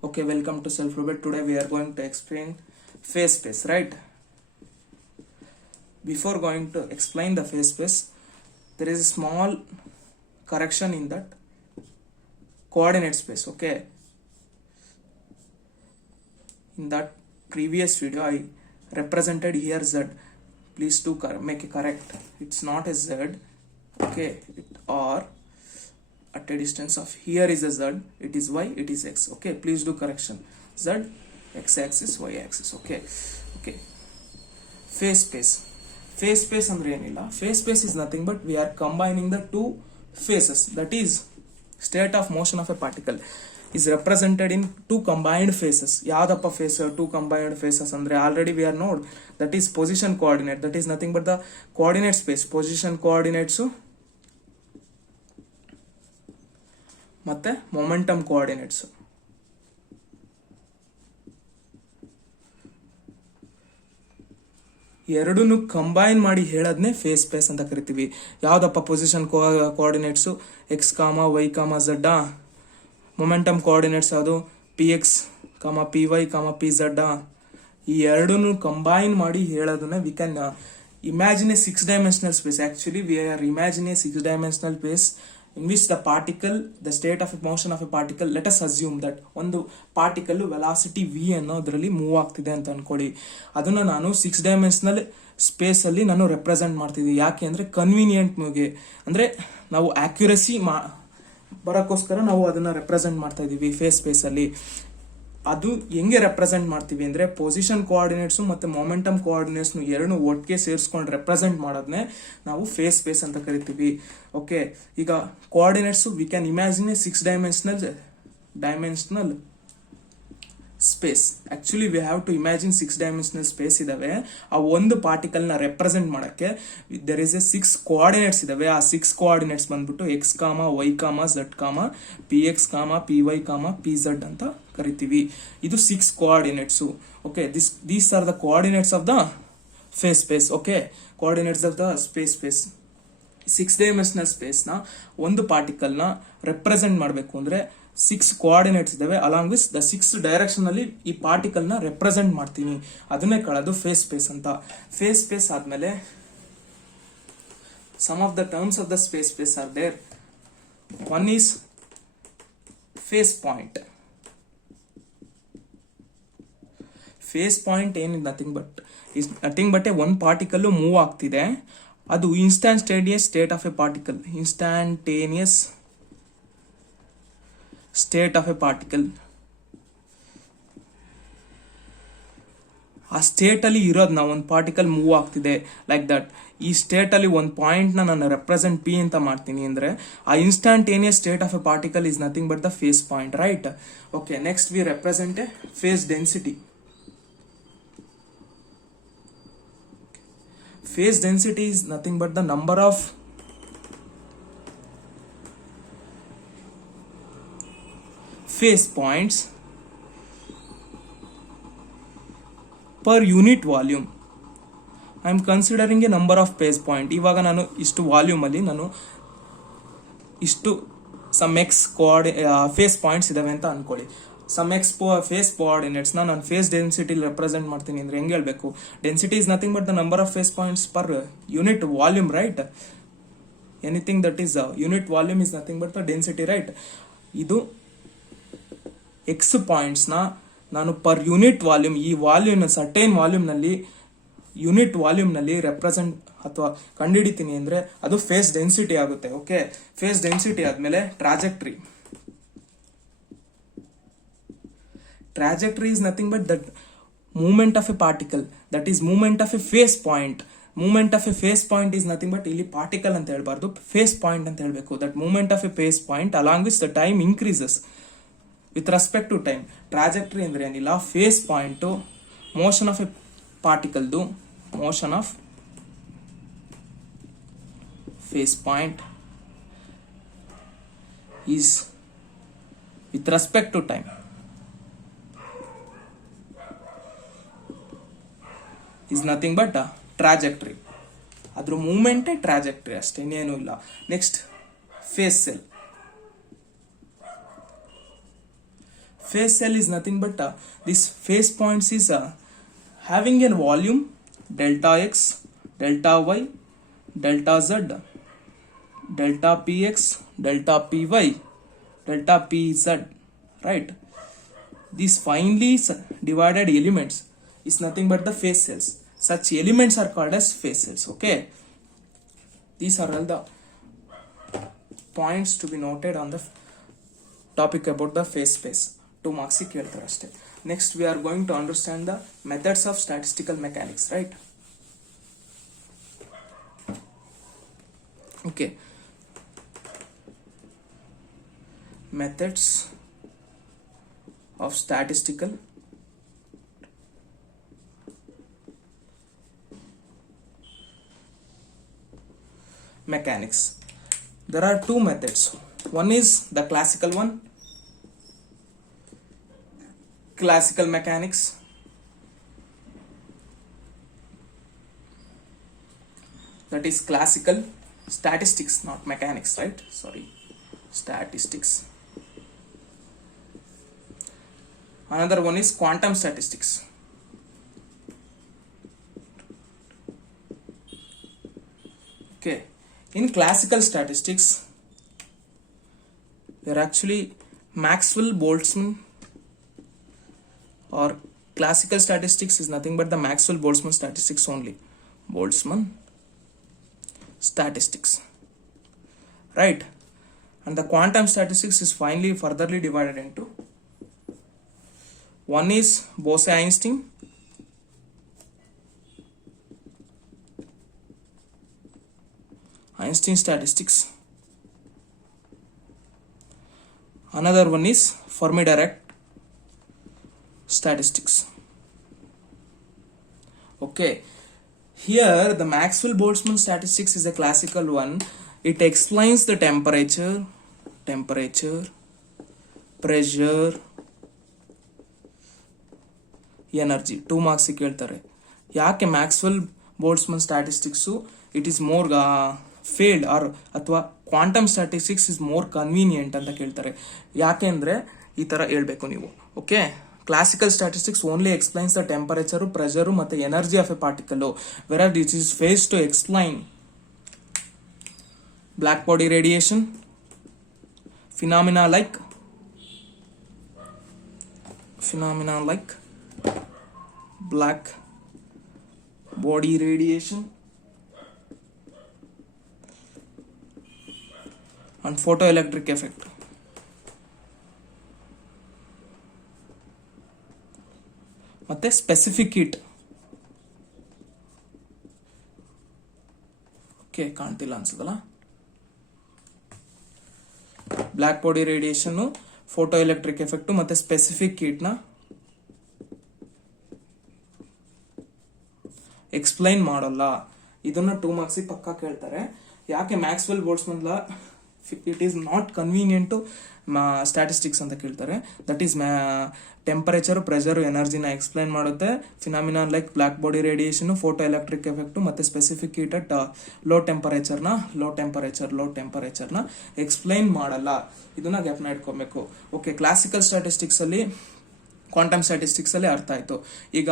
Okay, welcome to Self Robot. Today we are going to explain phase space, right? Before going to explain the phase space, there is a small correction in that coordinate space. Okay, in that previous video I represented here z. Please do make it correct. It's not a z. Okay, or at a distance of here is a z, it is y, it is x. Okay, please do correction. Z, x axis, y axis. Okay. Phase space andre enilla. Phase space is nothing but we are combining the two phases, that is state of motion of a particle is represented in two combined phases. Yadappa phase, two combined phases andre already we are known, that is position coordinate, that is nothing but the coordinate space, position coordinates ಮತ್ತೆ momentum coordinates. ಎರಡನ್ನು combine ಮಾಡಿ ಹೇಳೋದನ್ನೇ phase space ಅಂತ ಕರಿತೀವಿ. ಯಾವ್ದಪ್ಪ position coordinates? X comma Y comma Z. Momentum coordinates ಯಾವುದು? P X comma P Y comma P Z. ಈ ಎರಡನ್ನು ಕಂಬೈನ್ ಮಾಡಿ ಹೇಳೋದನ್ನ we can imagine a 6-dimensional space. Actually we are imagining a 6-dimensional space in which the particle, the state of motion of a particle, let us assume that ಒಂದು particle velocity v ಅನ್ನೋದ್ರಲ್ಲಿ move ಆಗ್ತಿದೆ ಅಂತ ಅನ್ಕೊಳ್ಳಿ. ಅದನ್ನ ನಾನು 6-dimensional space ಅಲ್ಲಿ ನಾನು represent ಮಾಡ್ತಿದ್ವಿ. ಯಾಕೆ ಅಂದ್ರೆ ಕನ್ವೀನಿಯಂಟ್ ಗೆ, ಅಂದ್ರೆ ನಾವು ಆಕ್ಯುರಸಿ ಬರೋಕ್ಕೋಸ್ಕರ ನಾವು ಅದನ್ನ ರೆಪ್ರೆಸೆಂಟ್ ಮಾಡ್ತಾ ಇದೀವಿ ಫೇಸ್ ಸ್ಪೇಸ್ ಅಲ್ಲಿ. ಅದು ಹೆಂಗೆ ರೆಪ್ರೆಸೆಂಟ್ ಮಾಡ್ತೀವಿ ಅಂದ್ರೆ ಪೊಸಿಷನ್ ಕೋಆರ್ಡಿನೇಟ್ಸ್ ಮತ್ತೆ ಮೊಮೆಂಟಮ್ ಕೋಆರ್ಡಿನೇಟ್ಸ್ ಎರಡು ಒಟ್ಟಿಗೆ ಸೇರಿಸ್ಕೊಂಡು ರೆಪ್ರೆಸೆಂಟ್ ಮಾಡೋದನ್ನೇ ನಾವು ಫೇಸ್ ಸ್ಪೇಸ್ ಅಂತ ಕರಿತೀವಿ. ಓಕೆ, ಈಗ coordinates we can imagine a 6-dimensional space. Actually we have to imagine 6-dimensional space ಇದಾವೆ. ಆ ಒಂದು ಪಾರ್ಟಿಕಲ್ ನ ರೆಪ್ರೆಸೆಂಟ್ ಮಾಡಕ್ಕೆ ದೇರ್ ಇಸ್ ಎ 6 ಕೋಆರ್ಡಿನೇಟ್ಸ್ ಇದಾವೆ. ಆ 6 ಕೋಆರ್ಡಿನೇಟ್ಸ್ ಬಂದ್ಬಿಟ್ಟು X comma Y comma Z comma P X comma P Y comma P Z ಅಂತ ಕರಿತೀವಿ. ಇದು 6 coordinates. Okay, these are the coordinates of the phase space. Okay, coordinates of the space. 6-dimensional space ನ ಒಂದು particle ನ represent ಮಾಡಬೇಕು ಅಂದ್ರೆ 6 coordinates ಇದಾವೆ. Along with the 6 direction ಅಲ್ಲಿ ಈ ಪಾರ್ಟಿಕಲ್ ನ ರೆಪ್ರೆಸೆಂಟ್ ಮಾಡ್ತೀನಿ. ಅದನ್ನೇ ಕಳೆದು ಫೇಸ್ ಸ್ಪೇಸ್ ಅಂತ. ಫೇಸ್ ಸ್ಪೇಸ್ ಆದ್ಮೇಲೆ sum of the terms of the space are there. One is phase point. Phase point ಏನ್ nothing but one particle move ಆಗ್ತಿದೆ, ಅದು instantaneous state of a particle. Instantaneous state of a particle. ಆ state ಅಲ್ಲಿ ಇರೋದು ನಾವು ಒಂದು particle move ಆಗ್ತಿದೆ like that. ಈ ಸ್ಟೇಟ್ ಅಲ್ಲಿ ಒಂದು ಪಾಯಿಂಟ್ ನಾನು ರೆಪ್ರೆಸೆಂಟ್ ಪಿ ಅಂತ ಮಾಡ್ತೀನಿ ಅಂದ್ರೆ ಆ instantaneous state of a particle is nothing but the phase point, right? Okay, next we represent a phase density. Phase density is nothing but the number of phase points per unit volume. I am considering a number of phase point. ಇವಾಗ ನಾನು ಇಷ್ಟು volume ಅಲ್ಲಿ ನಾನು ಇಷ್ಟು some X face points ಇದಾವೆ ಅಂತ ಅನ್ಕೊಳ್ಳಿ. Some X phase coordinates ನಾನು ಫೇಸ್ ಡೆನ್ಸಿಟಿ ರೆಪ್ರೆಸೆಂಟ್ ಮಾಡ್ತೀನಿ ಅಂದ್ರೆ ಹೆಂಗೆ ಹೇಳ್ಬೇಕು? Density is nothing but the number of phase points per unit volume, right? Anything that is unit volume is nothing but the density, right? ಇದು X points ನ ನಾನು per unit volume, ಈ volume certain volume ನಲ್ಲಿ unit volume ನಲ್ಲಿ represent ಅಥವಾ ಕಂಡುಹಿಡಿತೀನಿ ಅಂದ್ರೆ ಅದು ಫೇಸ್ ಡೆನ್ಸಿಟಿ ಆಗುತ್ತೆ. ಓಕೆ, ಫೇಸ್ ಡೆನ್ಸಿಟಿ ಆದ್ಮೇಲೆ trajectory. Trajectory is nothing but that movement of a particle, that is movement of a phase point. Movement of a phase point is nothing but ಇಲ್ಲಿ particle ಅಂತ ಹೇಳ್ಬಾರ್ದು, phase point ಅಂತ ಹೇಳ್ಬೇಕು. That movement of a phase point along with the time increases with respect to time. Trajectory ಅಂದ್ರೆ ಏನಿಲ್ಲ, phase point motion of a ಪಾರ್ಟಿಕಲ್ದು motion of phase point is with respect to time is nothing but a trajectory. ಅದ್ರ ಮೂವ್ಮೆಂಟೇ trajectory ಅಷ್ಟೇ, ಇನ್ನೇನು ಇಲ್ಲ. Next phase cell. phase cell is nothing but this phase points is having a volume delta x, delta y, delta z, delta px, delta py, delta pz, right? These finely divided elements is nothing but the phase cells. Such elements are called as phase cells. Okay, these are all the points to be noted on the topic about the phase space. 2 marks ಕೇಳ್ತಾರೆ ಅಷ್ಟೇ. Next we are going to understand the methods of statistical mechanics, right? Okay, methods of statistical mechanics. There are 2 methods. One is the classical one, classical mechanics. That is classical statistics, not mechanics, right? Sorry, statistics. Another one is quantum statistics. Okay, in classical statistics, we are actually Maxwell-Boltzmann, or classical statistics is nothing but the Maxwell-Boltzmann statistics only. Boltzmann statistics, right? And the quantum statistics is finally furtherly divided into, one is Bose-Einstein, Einstein statistics. Another one is Fermi-Dirac statistics. Okay, here the Maxwell-Boltzmann statistics is a classical one. It explains the temperature, pressure, energy. 2 marks ಕೇಳ್ತಾರೆ. ಯಾಕೆ Maxwell Boltzmann statistics it is more failed or ಅಥವಾ quantum statistics is more convenient ಅಂತ ಕೇಳ್ತಾರೆ. ಯಾಕೆ ಅಂದರೆ ಈ ಥರ ಹೇಳ್ಬೇಕು ನೀವು. Okay, classical statistics only explains the temperature, pressure ಮತ್ತು energy of a particle, whereas this is fails to explain black body radiation, phenomena like black body radiation and photoelectric effect. ಮತ್ತೆ ಸ್ಪೆಸಿಫಿಕ್ ಹೀಟ್. ಓಕೆ, ಕಾಣ್ತಿಲ್ಲ ಅನ್ಸದಲ್ಲ. Black body radiation, photoelectric effect ಮತ್ತೆ specific ಹೀಟ್ನ explain ಮಾಡಲ್ಲ. ಇದನ್ನ 2 marks ಪಕ್ಕಾ ಕೇಳ್ತಾರೆ. ಯಾಕೆ Maxwell Boltzmann law it is not convenient to statistics ಅಂತ ಕೇಳ್ತಾರೆ. ದಟ್ ಈಸ್ ಟೆಂಪರೇಚರ್, ಪ್ರೆಷರ್, ಎನರ್ಜಿನ ಎಕ್ಸ್ಪ್ಲೈನ್ ಮಾಡುತ್ತೆ. Phenomena like black body radiation, photoelectric effect ಮತ್ತೆ ಸ್ಪೆಸಿಫಿಕ್ ಹೀಟ್ ಅಟ್ ಲೋ ಟೆಂಪರೇಚರ್ನ ಎಕ್ಸ್ಪ್ಲೈನ್ ಮಾಡಲ್ಲ. ಇದನ್ನ ಜ್ಞಾಪನ ಇಟ್ಕೊಬೇಕು. ಓಕೆ, ಕ್ಲಾಸಿಕಲ್ ಸ್ಟ್ಯಾಟಿಸ್ಟಿಕ್ಸ್ ಅಲ್ಲಿ, ಕ್ವಾಂಟಮ್ ಸ್ಟ್ಯಾಟಿಸ್ಟಿಕ್ಸ್ ಅಲ್ಲಿ ಅರ್ಥ ಆಯ್ತು. ಈಗ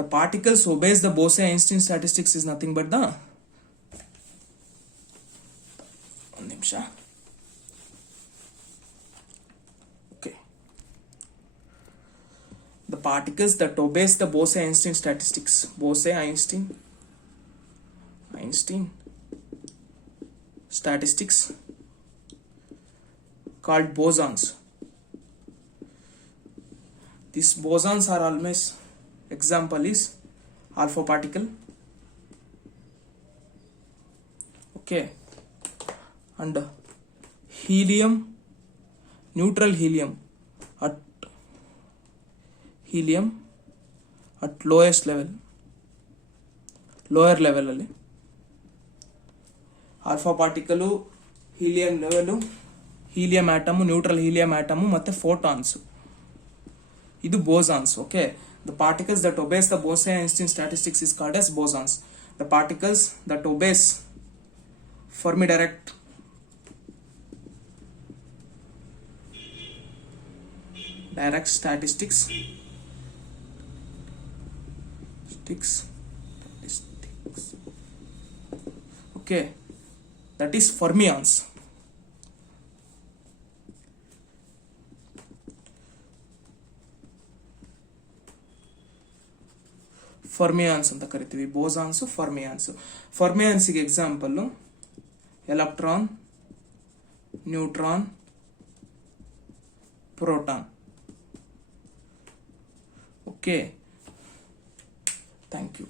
the particles obeys the Bose Einstein statistics is nothing but the, ಒಂದು ನಿಮಿಷ. Okay, the particles that obeys the Bose-Einstein statistics, Bose-Einstein statistics called bosons. These bosons are always, example is alpha particle, okay, and helium, neutral helium at lowest level, lower level ಅಲ್ಲಿ alpha particle, helium level, helium atom, neutral helium atom ಮತ್ತೆ photons, ಇದು bosons. Okay, the particles that obeys the Bose-Einstein statistics is called as bosons. The particles that obeys direct statistics. Okay, that is fermions. Fermions ಅಂತ ಕರಿತೀವಿ. Bosons, fermions ಗೆ example electron, neutron, proton. Okay, thank you.